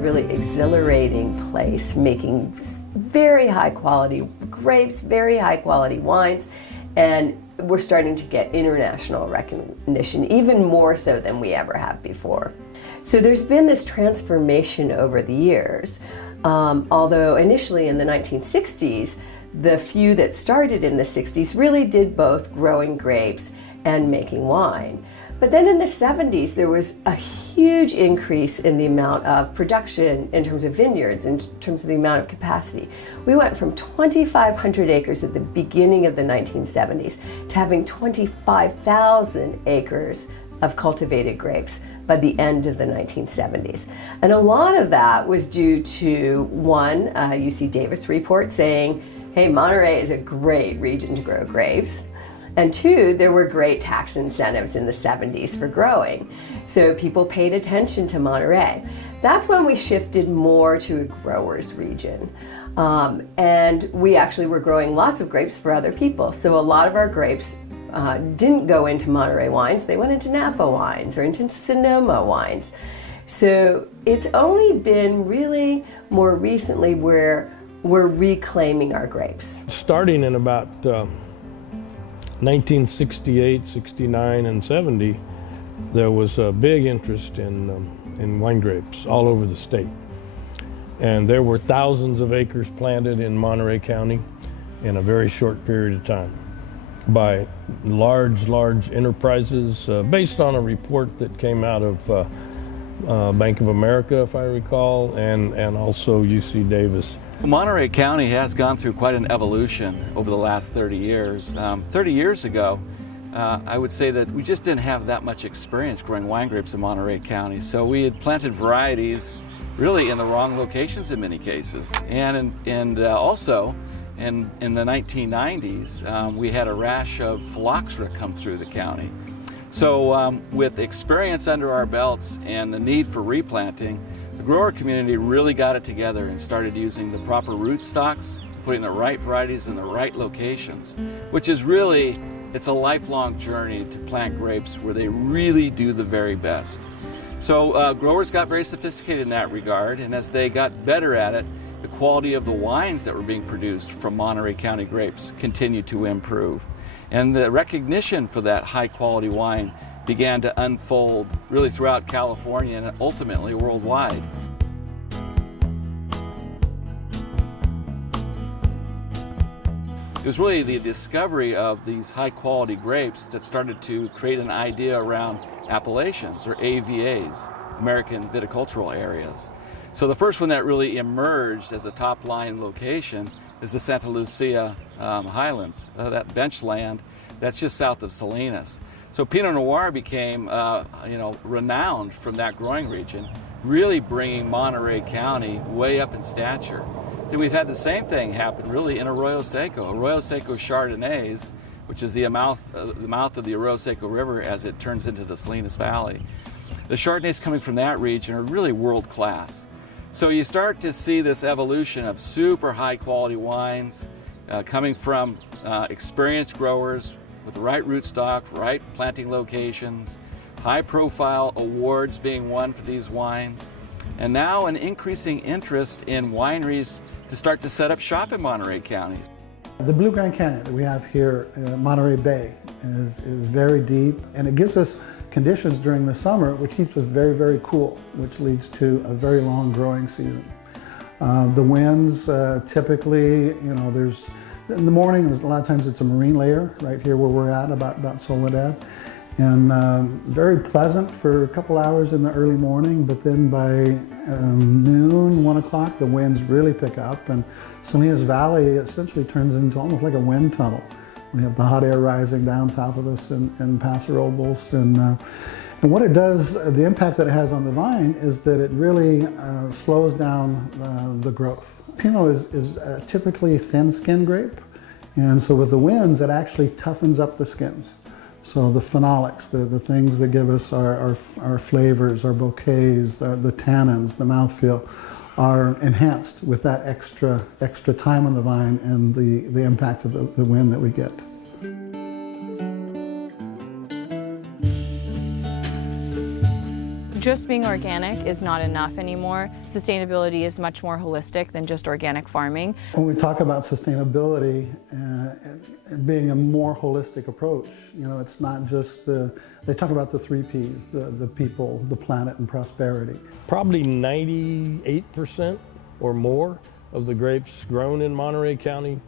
really exhilarating place, making very high quality grapes, very high quality wines, and we're starting to get international recognition, even more so than we ever have before. So there's been this transformation over the years. Although initially in the 1960s, the few that started in the 60s really did both growing grapes and making wine. But then in the 70s, there was a huge increase in the amount of production in terms of vineyards, in terms of the amount of capacity. We went from 2,500 acres at the beginning of the 1970s to having 25,000 acres of cultivated grapes by the end of the 1970s. And a lot of that was due to, one, UC Davis report saying, hey, Monterey is a great region to grow grapes. And two, there were great tax incentives in the 70s for growing. So people paid attention to Monterey. That's when we shifted more to a grower's region. And we actually were growing lots of grapes for other people. So a lot of our grapes didn't go into Monterey wines, they went into Napa wines or into Sonoma wines. So it's only been really more recently where we're reclaiming our grapes. Starting in about 1968, 69, and 70, there was a big interest in wine grapes all over the state. And there were thousands of acres planted in Monterey County in a very short period of time by large enterprises based on a report that came out of Bank of America, if I recall, and also UC Davis. Monterey County has gone through quite an evolution over the last 30 years. 30 years ago, I would say that we just didn't have that much experience growing wine grapes in Monterey County. So we had planted varieties really in the wrong locations in many cases. And also, in the 1990s, we had a rash of phylloxera come through the county. So with experience under our belts and the need for replanting, the grower community really got it together and started using the proper rootstocks, putting the right varieties in the right locations, which is really, it's a lifelong journey to plant grapes where they really do the very best. So growers got very sophisticated in that regard, and as they got better at it, the quality of the wines that were being produced from Monterey County grapes continued to improve. And the recognition for that high quality wine began to unfold really throughout California and ultimately worldwide. It was really the discovery of these high quality grapes that started to create an idea around appellations, or AVAs, American Viticultural Areas. So the first one that really emerged as a top line location is the Santa Lucia Highlands, that bench land that's just south of Salinas. So Pinot Noir became renowned from that growing region, really bringing Monterey County way up in stature. Then we've had the same thing happen really in Arroyo Seco. Arroyo Seco Chardonnays, which is the mouth of the Arroyo Seco River as it turns into the Salinas Valley. The Chardonnays coming from that region are really world class. So you start to see this evolution of super high quality wines coming from experienced growers with the right rootstock, right planting locations, high profile awards being won for these wines, and now an increasing interest in wineries to start to set up shop in Monterey County. The Blue Grand Canyon that we have here in Monterey Bay is very deep, and it gives us conditions during the summer which keeps us very cool, which leads to a very long growing season. The winds typically, there's in the morning, a lot of times it's a marine layer right here where we're at, about Soledad. And very pleasant for a couple hours in the early morning, but then by noon, 1 o'clock, the winds really pick up, and Salinas Valley essentially turns into almost like a wind tunnel. We have the hot air rising down south of us in Paso Robles, and what it does, the impact that it has on the vine is that it really slows down the growth. Pinot is typically thin-skinned grape, and so with the winds, it actually toughens up the skins. So the phenolics, the things that give us our flavors, our bouquets, the tannins, the mouthfeel, are enhanced with that extra time on the vine and the impact of the wind that we get. Just being organic is not enough anymore. Sustainability is much more holistic than just organic farming. When we talk about sustainability and being a more holistic approach, you know, it's not just they talk about the 3 Ps, the people, the planet, and prosperity. Probably 98% or more of the grapes grown in Monterey County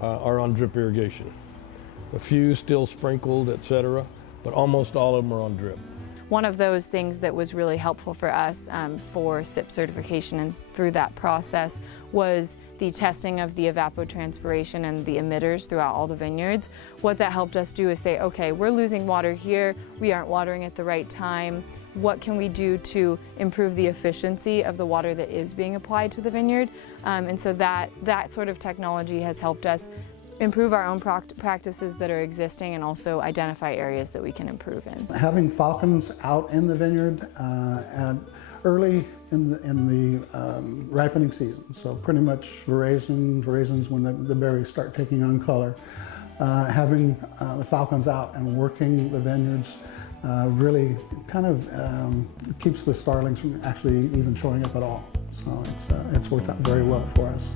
are on drip irrigation. A few still sprinkled, etc., but almost all of them are on drip. One of those things that was really helpful for us for SIP certification and through that process was the testing of the evapotranspiration and the emitters throughout all the vineyards. What that helped us do is say, okay, we're losing water here, we aren't watering at the right time. What can we do to improve the efficiency of the water that is being applied to the vineyard? And so that sort of technology has helped us improve our own practices that are existing and also identify areas that we can improve in. Having falcons out in the vineyard early in the ripening season, so pretty much veraisons when the berries start taking on color. Having the falcons out and working the vineyards really kind of keeps the starlings from actually even showing up at all. So it's worked out very well for us.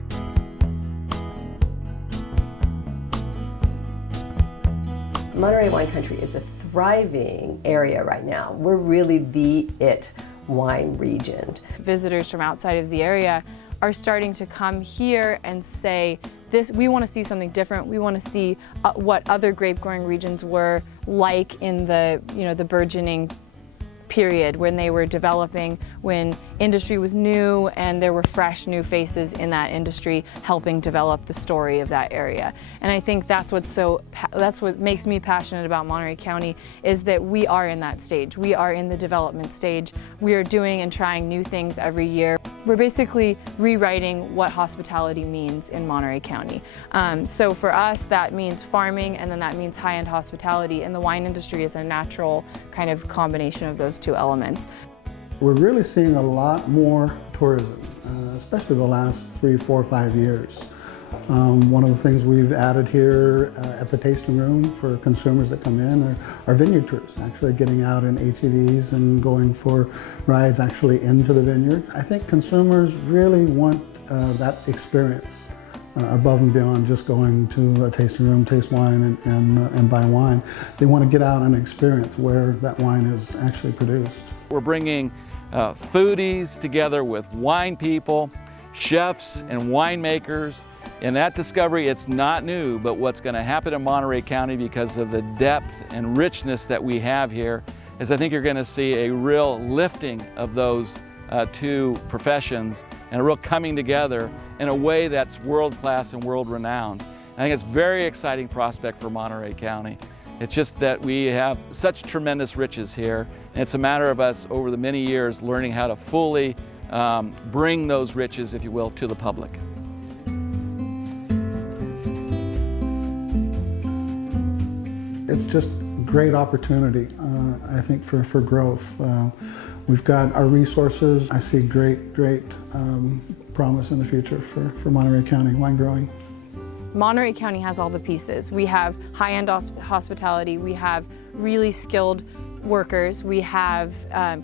Monterey wine country is a thriving area right now. We're really the wine region. Visitors from outside of the area are starting to come here and say, we want to see something different. We want to see what other grape growing regions were like in the, the burgeoning period when they were developing, when industry was new and there were fresh new faces in that industry helping develop the story of that area. And I think that's what makes me passionate about Monterey County, is that we are in that stage. We are in the development stage. We are doing and trying new things every year. We're basically rewriting what hospitality means in Monterey County. So for us, that means farming, and then that means high-end hospitality, and the wine industry is a natural kind of combination of those 2 elements. We're really seeing a lot more tourism, especially the last 3, 4, 5 years. One of the things we've added here at the tasting room for consumers that come in are vineyard tours, actually getting out in ATVs and going for rides actually into the vineyard. I think consumers really want that experience above and beyond just going to a tasting room, taste wine and buy wine. They want to get out and experience where that wine is actually produced. We're bringing foodies together with wine people, chefs and winemakers. In that discovery, it's not new, but what's going to happen in Monterey County because of the depth and richness that we have here is I think you're going to see a real lifting of those 2 professions and a real coming together in a way that's world-class and world-renowned. I think it's a very exciting prospect for Monterey County. It's just that we have such tremendous riches here, and it's a matter of us over the many years learning how to fully bring those riches, if you will, to the public. It's just great opportunity, I think, for growth. We've got our resources. I see great promise in the future for Monterey County wine growing. Monterey County has all the pieces. We have high-end hospitality, we have really skilled workers, we have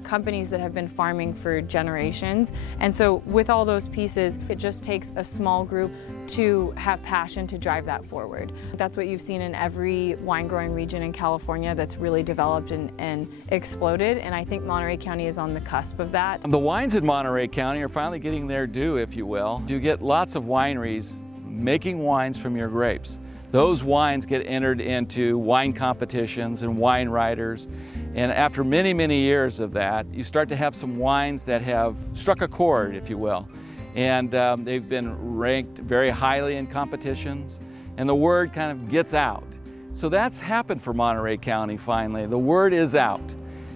companies that have been farming for generations, and so with all those pieces, it just takes a small group to have passion to drive that forward. That's what you've seen in every wine growing region in California that's really developed and exploded, and I think Monterey County is on the cusp of that. The wines in Monterey County are finally getting their due, if you will. You get lots of wineries making wines from your grapes. Those wines get entered into wine competitions and wine riders. And after many, many years of that, you start to have some wines that have struck a chord, if you will. And they've been ranked very highly in competitions, and the word kind of gets out. So that's happened for Monterey County finally. The word is out.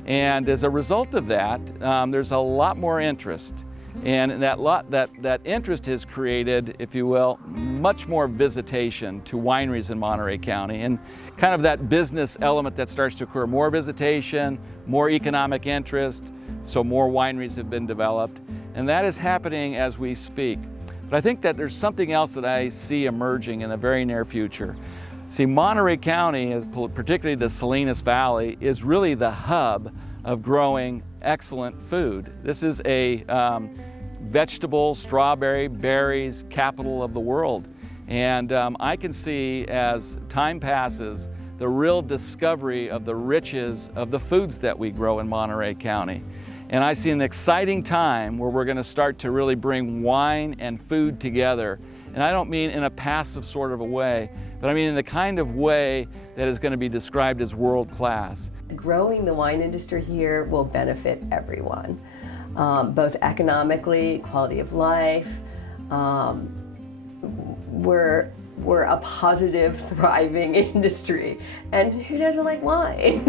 And as a result of that, there's a lot more interest. And that interest has created, if you will, much more visitation to wineries in Monterey County, and kind of that business element that starts to occur. More visitation, more economic interest, so more wineries have been developed. And that is happening as we speak. But I think that there's something else that I see emerging in the very near future. See, Monterey County, particularly the Salinas Valley, is really the hub of growing excellent food. This is a vegetable, strawberry, berries capital of the world. And I can see as time passes the real discovery of the riches of the foods that we grow in Monterey County. And I see an exciting time where we're going to start to really bring wine and food together. And I don't mean in a passive sort of a way, but I mean in the kind of way that is going to be described as world class. Growing the wine industry here will benefit everyone, both economically, quality of life. We're a positive, thriving industry. And who doesn't like wine?